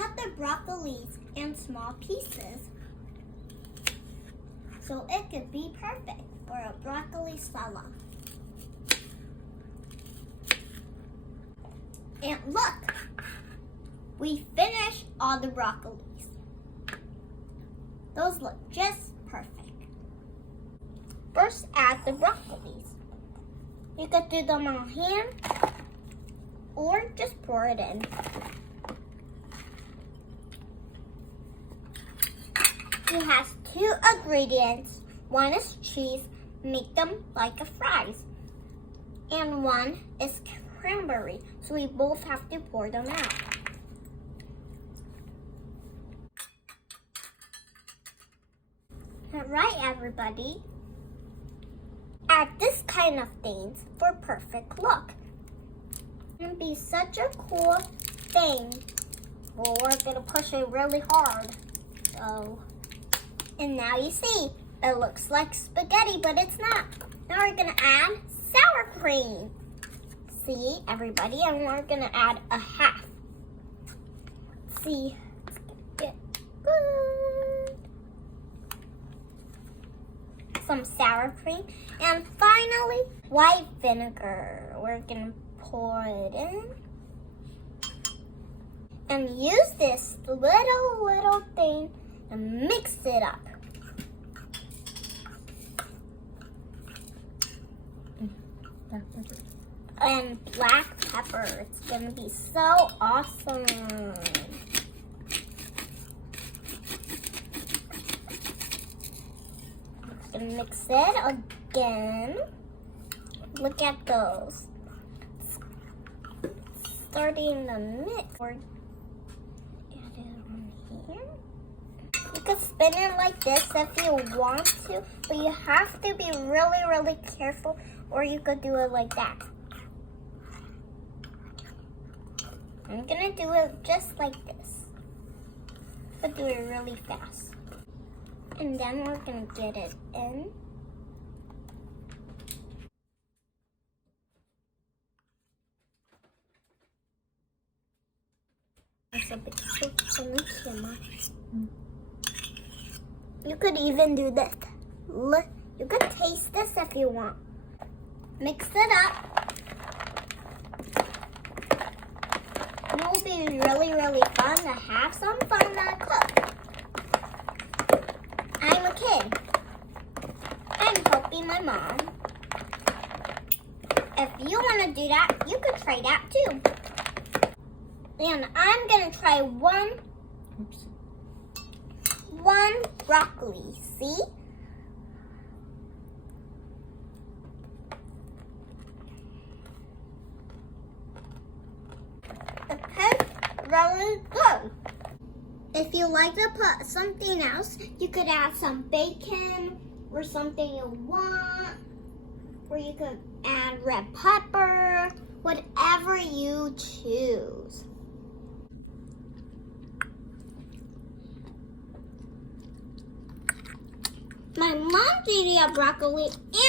cut the broccolis in small pieces so it could be perfect for a broccoli salad. And look, we finished all the broccolis. Those look just perfect. First, add the broccolis. You could do them on hand or just pour it in. It has 2 ingredients. One is cheese, make them like a fries. And one is cranberry, so we both have to pour them out. Alright, everybody. Add this kind of things for perfect look. It's gonna be such a cool thing. Well, we're gonna push it really hard. And now you see, it looks like spaghetti, but it's not. Now we're gonna add sour cream. See, everybody, and we're gonna add a half. See, it's gonna get good. Some sour cream, and finally, white vinegar. We're gonna pour it in. And use this little thing and mix it up. And black pepper. It's gonna be so awesome. Gonna mix it again. Look at those. Starting to mix. Or add it on here. You can spin it like this if you want to, but you have to be really careful, or you could do it like that. I'm gonna do it just like this, but do it really fast. And then we're gonna get it in. That's a bit too small. You could even do this. Look, you could taste this if you want. Mix it up. It will be really fun to have some fun to cook. I'm a kid. I'm helping my mom. If you want to do that, you could try that too. And I'm going to try one broccoli, see? It tastes really good. If you like to put something else, you could add some bacon or something you want. Or you could add red pepper, whatever you choose. My mom's eating a broccoli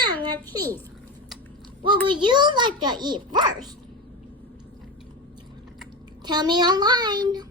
and a cheese. What would you like to eat first? Tell me online.